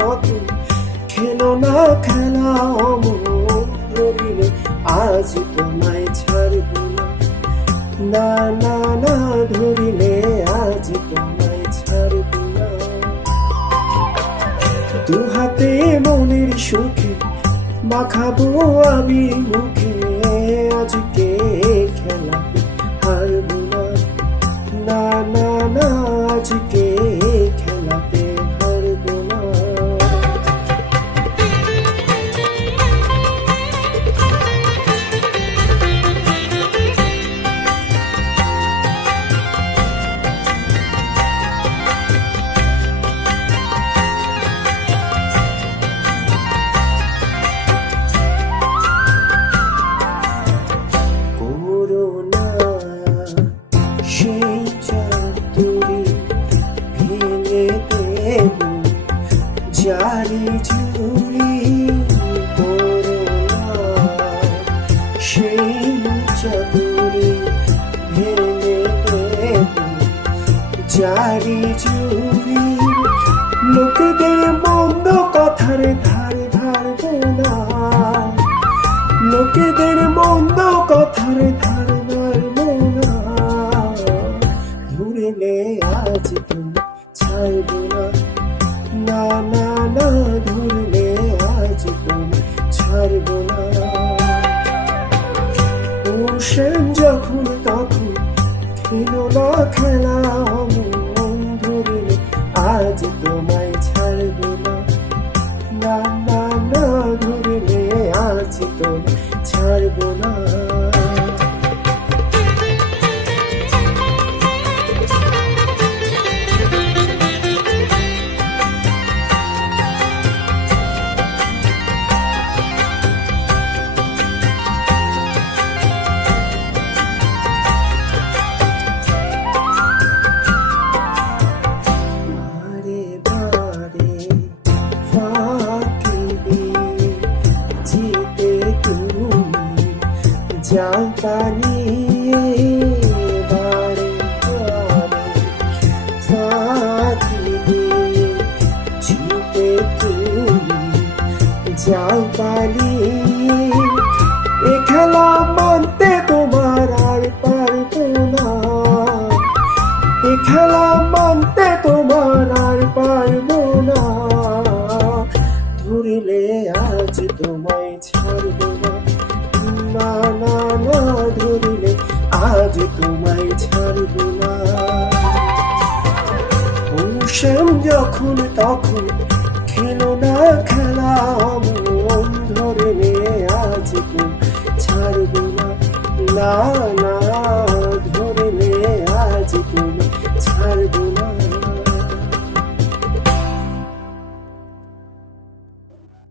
তখন খেলো না খেলা অমন ধরিলে আজ তোমায় ছাড়ব না, না না না ধরিলে আজ তোমায় ছাড়ব না। দু হাতে মনের সুখে মাখাবো আমি মুখে, আজকে খেলাতে হারব না, না না না আজকে খেলাতে হারব না। সেই চাতুরি ভেঙে দেব জারি ঝুরি করোনা, সেই চাতুরি ভেঙে দেব জারি ঝুরি। লোকেদের মন্দ কথার ধার ধারব না, লোকেদের মন্দ কথার ধার ধারব না। ধরিলে আজ তুমি ছাড়ব না, না না না ধরিলে আজ তুমি ছাড়ব না। ওষেন যখন তখন খেলো না খেলা অমন ধরিলে আজ তোমায় ছাড়ব না, না না না ধরিলে আজ তোমায় ছাড়ব না। যাও পালিয়ে বারে বারে ফাঁকি দিয়ে, ছুটে তুমি যাও পালিয়ে। এ খেলা মানতে তোমার আর পারব না, এ খেলা মানতে তোমার আর পারব না। ধরিলে আজ তোমায় ছাড়ব না, না না না ধরিলে আজ তোমায় ছাড়ব না। ওষেন যখন তখন খেলো না খেলা অমন ধরিলে আজ তুমি ছাড়ব না, না